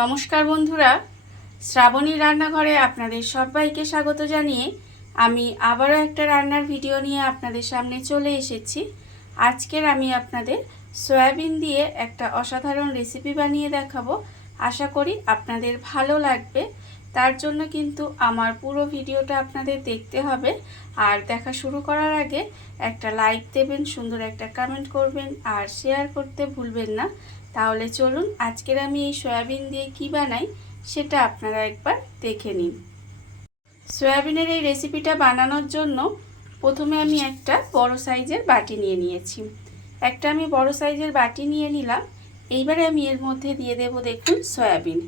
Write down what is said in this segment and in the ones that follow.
নমস্কার বন্ধুরা, শ্রাবণী রান্নাঘরে আপনাদের সবাইকে স্বাগত জানিয়ে আমি আবারও একটা রান্নার ভিডিও নিয়ে আপনাদের সামনে চলে এসেছি। আজকের আমি আপনাদের সয়াবিন দিয়ে একটা অসাধারণ রেসিপি বানিয়ে দেখাবো। আশা করি আপনাদের ভালো লাগবে। তার জন্য কিন্তু আমার পুরো ভিডিওটা আপনাদের দেখতে হবে। আর দেখা শুরু করার আগে একটা লাইক দেবেন, সুন্দর একটা কমেন্ট করবেন আর শেয়ার করতে ভুলবেন না। তাহলে চলুন আজকের আমি এই সয়াবিন দিয়ে কি বানাই সেটা আপনারা একবার দেখে নিন। সয়াবিনের এই রেসিপিটা বানানোর জন্য প্রথমে আমি একটা বড় সাইজের বাটি নিয়ে নিয়েছি। আমি বড় সাইজের বাটি নিয়ে নিলাম। এইবারে আমি এর মধ্যে দিয়ে দেব দেখুন সয়াবিন।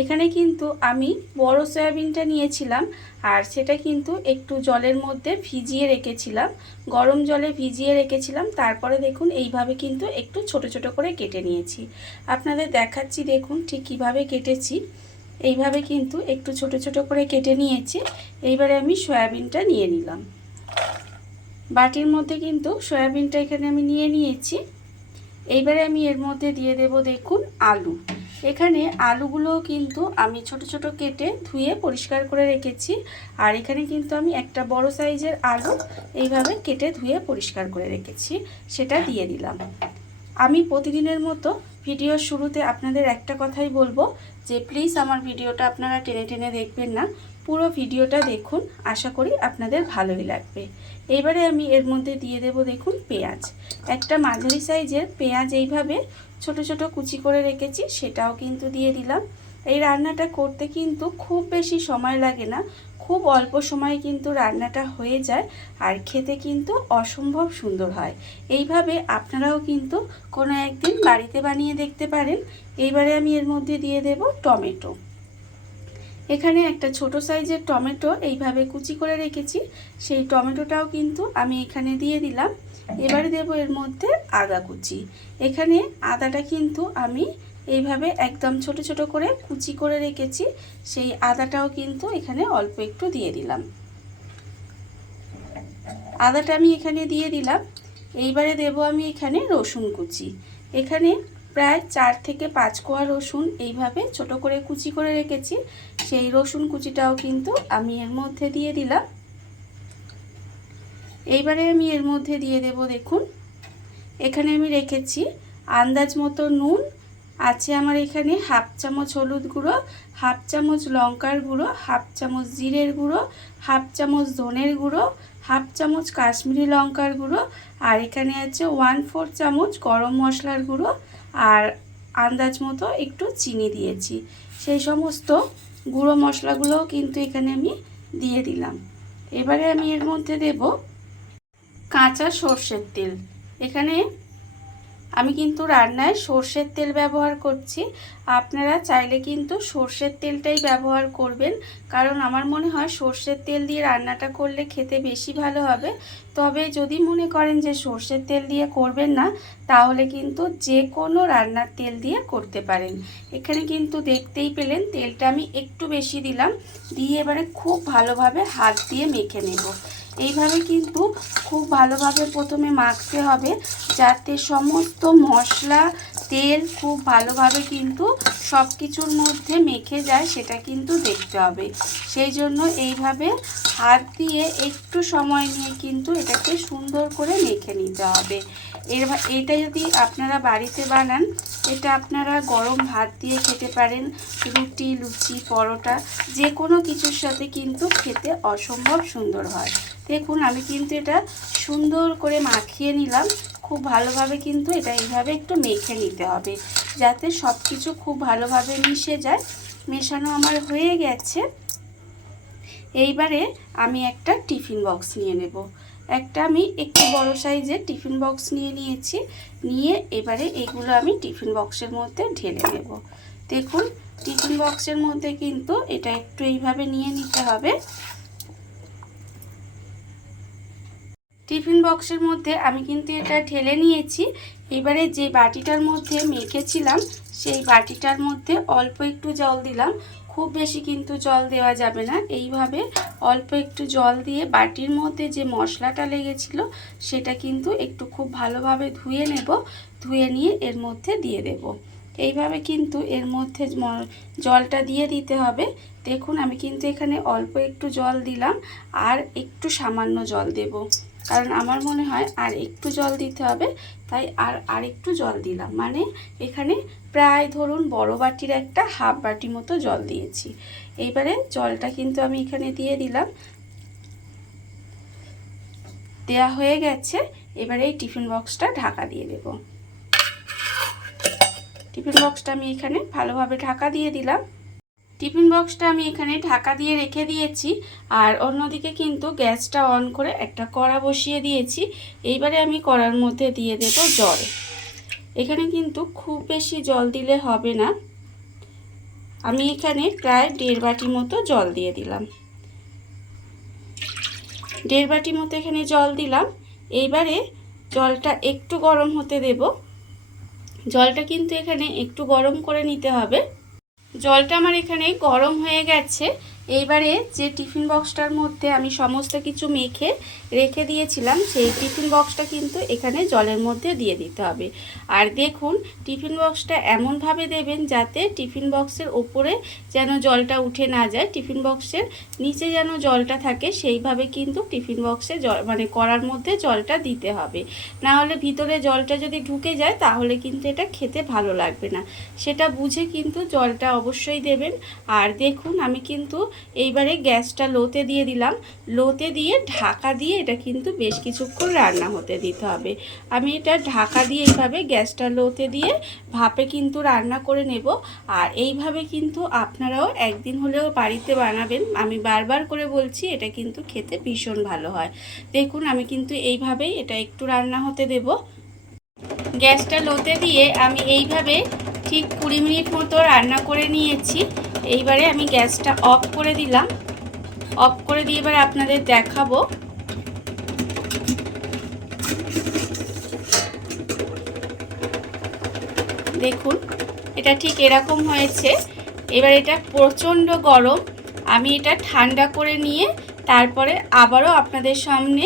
এখানে কিন্তু আমি বড় সয়াবিনটা নিয়েছিলাম আর সেটা কিন্তু একটু জলের মধ্যে ভিজিয়ে রেখেছিলাম, গরম জলে ভিজিয়ে রেখেছিলাম। তারপরে দেখুন এইভাবে কিন্তু একটু ছোট ছোট করে কেটে নিয়েছি। আপনাদের দেখাচ্ছি দেখুন ঠিক কিভাবে কেটেছি। এইভাবে কিন্তু একটু ছোট ছোট করে কেটে নিয়েছি। এইবারে আমি সয়াবিনটা নিয়ে নিলাম। বাটির মধ্যে কিন্তু সয়াবিনটা এখানে আমি নিয়ে নিয়েছি। এইবারে আমি এর মধ্যে দিয়ে দেব দেখুন আলু। এখানে আলুগুলো কিন্তু আমি ছোট ছোট কেটে ধুয়ে পরিষ্কার করে রেখেছি। আর এখানে কিন্তু আমি একটা বড় সাইজের আলু এইভাবে কেটে ধুয়ে পরিষ্কার করে রেখেছি, সেটা দিয়ে দিলাম। আমি প্রতিদিনের মতো ভিডিওর শুরুতে আপনাদের একটা কথাই বলবো যে প্লিজ আমার ভিডিওটা আপনারা টেনে টেনে দেখবেন না, পুরো ভিডিওটা দেখুন। আশা করি আপনাদের ভালোই লাগবে। এইবারে আমি এর মধ্যে দিয়ে দেব দেখুন পেঁয়াজ। একটা মাঝারি সাইজের পেঁয়াজ এইভাবে ছোট ছোট কুচি করে রেখেছি, সেটাও কিন্তু দিয়ে দিলাম। এই রান্নাটা করতে কিন্তু খুব বেশি সময় লাগে না, খুব অল্প সময়ে কিন্তু রান্নাটা হয়ে যায় আর খেতে কিন্তু অসম্ভব সুন্দর হয়। এইভাবে আপনারাও কিন্তু কোনো একদিন বাড়িতে বানিয়ে দেখতে পারেন। এইবারে আমি এর মধ্যে দিয়ে দেব টমেটো। এখানে একটা ছোট সাইজের টমেটো এইভাবে কুচি করে রেখেছি, সেই টমেটোটাও কিন্তু আমি এখানে দিয়ে দিলাম। এবারে দেব এর মধ্যে আদা কুচি। এখানে আদাটা কিন্তু আমি এইভাবে একদম ছোট ছোট করে কুচি করে রেখেছি, সেই আদাটাও কিন্তু এখানে অল্প একটু দিয়ে দিলাম। আদাটা আমি এখানে দিয়ে দিলাম। এইবারে দেব আমি এখানে রসুন কুচি। এখানে প্রায় 4 থেকে 5 কোয়া রসুন এইভাবে ছোট করে কুচি করে রেখেছি, সেই রসুন কুচিটাও কিন্তু আমি এর মধ্যে দিয়ে দিলাম। এইবারে আমি এর মধ্যে দিয়ে দেব দেখুন, এখানে আমি রেখেছি আন্দাজ মতো নুন আছে আমার। এখানে হাফ চামচ হলুদ গুঁড়ো, হাফ চামচ লঙ্কার গুঁড়ো, হাফ চামচ জিরের গুঁড়ো, হাফ চামচ ধনের গুঁড়ো, হাফ চামচ কাশ্মীরি লঙ্কার গুঁড়ো, আর এখানে আছে 1/4 চামচ গরম মশলার গুঁড়ো, আর আন্দাজ মতো একটু চিনি দিয়েছি। সেই সমস্ত গুঁড়ো মশলাগুলোও কিন্তু এখানে আমি দিয়ে দিলাম। এবারে আমি এর মধ্যে দেব কাঁচা সর্ষের তেল। এখানে আমি কিন্তু রান্নায় সর্ষের তেল ব্যবহার করছি, আপনারা চাইলে কিন্তু সর্ষের তেলটাই ব্যবহার করবেন, কারণ আমার মনে হয় সর্ষের তেল দিয়ে রান্নাটা করলে খেতে বেশি ভালো হবে। তবে যদি মনে করেন যে সর্ষের তেল দিয়ে করবেন না, তাহলে কিন্তু যে কোনো রান্নার তেল দিয়ে করতে পারেন। এখানে কিন্তু দেখতেই পেলেন তেলটা আমি একটু বেশি দিলাম, দিয়ে এবারে খুব ভালোভাবে হাত দিয়ে মেখে নেব। এইভাবে কিন্তু খুব ভালোভাবে প্রথমে মাখতে হবে, যাতে সমস্ত মশলা তেল খুব ভালোভাবে কিন্তু সব কিছুর মধ্যে মেখে যায়, সেটা কিন্তু দেখতে হবে। সেই জন্য এইভাবে হাত দিয়ে একটু সময় নিয়ে কিন্তু এটাকে সুন্দর করে মেখে নিতে হবে। এটা যদি আপনারা বাড়িতে বানান, এটা আপনারা গরম ভাত দিয়ে খেতে পারেন, রুটি, লুচি, পরোটা, যে কোনো কিছুর সাথে কিন্তু খেতে অসম্ভব সুন্দর হয়। দেখুন আমি কিন্তু এটা সুন্দর করে মাখিয়ে নিলাম। খুব ভালোভাবে কিন্তু এটা এইভাবে একটু মেখে নিতে হবে, যাতে সব কিছু খুব ভালোভাবে মিশে যায়। মেশানো আমার হয়ে গেছে। এইবারে আমি একটা টিফিন বক্স নিয়ে নেব। আমি একটু বড় সাইজের টিফিন বক্স নিয়ে নিয়েছি। নিয়ে এবারে এগুলো আমি টিফিন বক্সের মধ্যে ঢেলে নেব। দেখুন টিফিন বক্সের মধ্যে কিন্তু এটা একটু এইভাবে নিয়ে নিতে হবে। টিফিন বক্সের মধ্যে আমি কিন্তু এটা ঢেলে নিয়েছি। এবারে যে বাটিটার মধ্যে মেখেছিলাম, সেই বাটিটার মধ্যে অল্প একটু জল দিলাম, খুব বেশি কিন্তু জল দেওয়া যাবে না। এইভাবে অল্প একটু জল দিয়ে বাটির মধ্যে যে মশলাটা লেগেছিল সেটা কিন্তু একটু খুব ভালোভাবে ধুয়ে নেব। ধুয়ে নিয়ে এর মধ্যে দিয়ে দেব। এইভাবে কিন্তু এর মধ্যে জলটা দিয়ে দিতে হবে। দেখুন আমি কিন্তু এখানে অল্প একটু জল দিলাম, আর একটু সামান্য জল দেব, কারণ আমার মনে হয় আর একটু জল দিতে হবে, তাই আর একটু জল দিলাম। মানে এখানে প্রায় ধরুন বড় বাটির একটা হাফ বাটি মতো জল দিয়েছি। এইবারে জলটা কিন্তু আমি এখানে দিয়ে দিলাম, দেয়া হয়ে গেছে। এবারে এই টিফিন বক্সটা ঢাকা দিয়ে দেব। টিফিন বক্সটা আমি এখানে ভালোভাবে ঢাকা দিয়ে দিলাম। টিফিন বক্সটা আমি এখানে ঢাকা দিয়ে রেখে দিয়েছি, আর অন্যদিকে কিন্তু গ্যাসটা অন করে একটা কড়া বসিয়ে দিয়েছি। এইবারে আমি কড়ার মধ্যে দিয়ে দেব জল। এখানে কিন্তু খুব বেশি জল দিলে হবে না, আমি এখানে প্রায় 1.5 বাটি মতো জল দিয়ে দিলাম। 1.5 বাটি মতো এখানে জল দিলাম। এইবারে জলটা একটু গরম হতে দেব। জলটা কিন্তু এখানে একটু গরম করে নিতে হবে। জলটা আমার এখানে গরম হয়ে গেছে। এইবারে যে টিফিন বক্সটার মধ্যে আমি সমস্ত কিছু মেখে রেখে দিয়েছিলাম, সেই টিফিন বক্সটা কিন্তু এখানে জলের মধ্যে দিয়ে দিতে হবে। আর দেখুন টিফিন বক্সটা এমনভাবে দেবেন যাতে টিফিন বক্সের ওপরে যেন জলটা উঠে না যায়, টিফিন বক্সের নিচে যেন জলটা থাকে, সেইভাবে কিন্তু টিফিন বক্সে মানে কড়ার মধ্যে জলটা দিতে হবে। না হলে ভিতরে জলটা যদি ঢুকে যায় তাহলে কিন্তু এটা খেতে ভালো লাগবে না, সেটা বুঝে কিন্তু জলটা অবশ্যই দেবেন। আর দেখুন আমি কিন্তু এইবারে গ্যাসটা লোতে দিয়ে দিলাম। লোতে দিয়ে ঢাকা দিয়ে এটা কিন্তু বেশ কিছুক্ষণ রান্না হতে দিতে হবে। আমি এটা ঢাকা দিয়ে এইভাবে গ্যাসটা লোতে দিয়ে ভাপে কিন্তু রান্না করে নেব। আর এইভাবে কিন্তু আপনারাও একদিন হলেও বাড়িতে বানাবেন। আমি বারবার করে বলছি, এটা কিন্তু খেতে ভীষণ ভালো হয়। দেখুন আমি কিন্তু এইভাবেই এটা একটু রান্না হতে দেব। গ্যাসটা লোতে দিয়ে আমি এইভাবে ঠিক 20 মিনিট মতো রান্না করে নিয়েছি। এইবারে আমি গ্যাসটা অফ করে দিলাম। অফ করে দিয়ে এবার আপনাদের দেখাবো। দেখুন এটা ঠিক এরকম হয়েছে। এবার এটা প্রচণ্ড গরম, আমি এটা ঠান্ডা করে নিয়ে তারপরে আবারও আপনাদের সামনে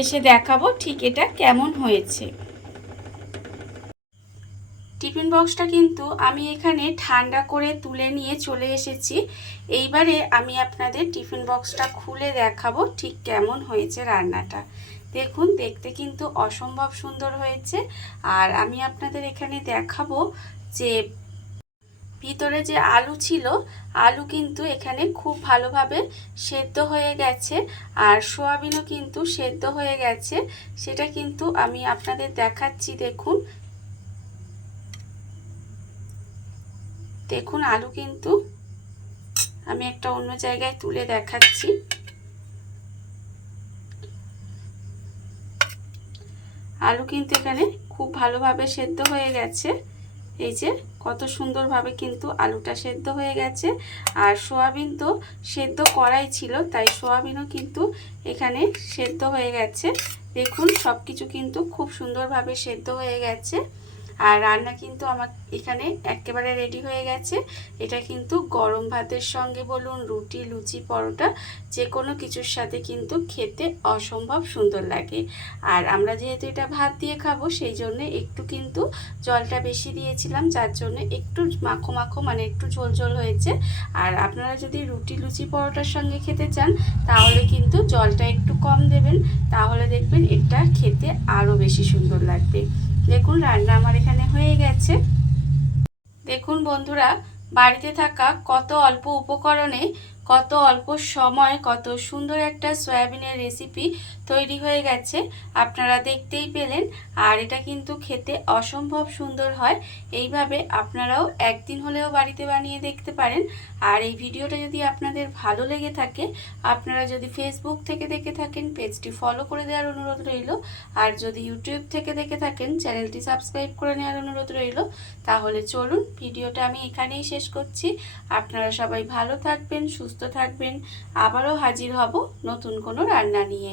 এসে দেখাবো ঠিক এটা কেমন হয়েছে। টিফিন বক্সটা কিন্তু আমি এখানে ঠান্ডা করে তুলে নিয়ে চলে এসেছি। এইবারে আমি আপনাদের টিফিন বক্সটা খুলে দেখাবো ঠিক কেমন হয়েছে রান্নাটা। দেখুন দেখতে কিন্তু অসম্ভব সুন্দর হয়েছে। আর আমি আপনাদের এখানে দেখাবো যে ভিতরে যে আলু ছিল, আলু কিন্তু এখানে খুব ভালোভাবে সেদ্ধ হয়ে গেছে, আর সোয়াবিনও কিন্তু সেদ্ধ হয়ে গেছে। সেটা কিন্তু আমি আপনাদের দেখাচ্ছি। দেখুন দেখুন আলু কিন্তু আমি একটা অন্য জায়গায় তুলে দেখাচ্ছি। আলু কিন্তু এখানে খুব ভালোভাবে সেদ্ধ হয়ে গেছে। এই যে কত সুন্দরভাবে কিন্তু আলুটা সেদ্ধ হয়ে গেছে। আর সোয়াবিন তো সেদ্ধ করাই ছিল, তাই সোয়াবিনও কিন্তু এখানে সেদ্ধ হয়ে গেছে। দেখুন সব কিছু কিন্তু খুব সুন্দরভাবে সেদ্ধ হয়ে গেছে। আর রান্না কিন্তু আমার এখানে একেবারে রেডি হয়ে গেছে। এটা কিন্তু গরম ভাতের সঙ্গে বলুন, রুটি, লুচি, পরোটা যে কোনো কিছুর সাথে কিন্তু খেতে অসম্ভব সুন্দর লাগে। আর আমরা যেহেতু এটা ভাত দিয়ে খাবো, সেই জন্য একটু কিন্তু জলটা বেশি দিয়েছিলাম, যার জন্য একটু মাখো মাখো মানে একটু ঝোল ঝোল হয়েছে। আর আপনারা যদি রুটি, লুচি, পরোটার সঙ্গে খেতে চান তাহলে কিন্তু জলটা একটু কম দেবেন, তাহলে দেখবেন এটা খেতে আরও বেশি সুন্দর লাগবে। দেখুন রান্না আমার এখানে হয়ে গেছে। দেখুন বন্ধুরা, বাড়িতে থাকা কত অল্প উপকরণে কত অল্প সময় কত সুন্দর একটা সয়াবিনের রেসিপি তৈরি হয়ে গেছে, আপনারা দেখতেই পেলেন। আর এটা কিন্তু খেতে অসম্ভব সুন্দর হয়। এইভাবে আপনারাও একদিন হলেও বাড়িতে বানিয়ে দেখতে পারেন। আর এই ভিডিওটা যদি আপনাদের ভালো লেগে থাকে, আপনারা যদি ফেসবুক থেকে দেখে থাকেন পেজটি ফলো করে দেওয়ার অনুরোধ রইল। আর যদি ইউটিউব থেকে দেখে থাকেন চ্যানেলটি সাবস্ক্রাইব করে নেওয়ার অনুরোধ রইল। তাহলে চলুন ভিডিওটা আমি এখানেই শেষ করছি। আপনারা সবাই ভালো থাকবেন, সুস্থ থাকবেন। আবারও হাজির হব নতুন কোনো রান্না নিয়ে।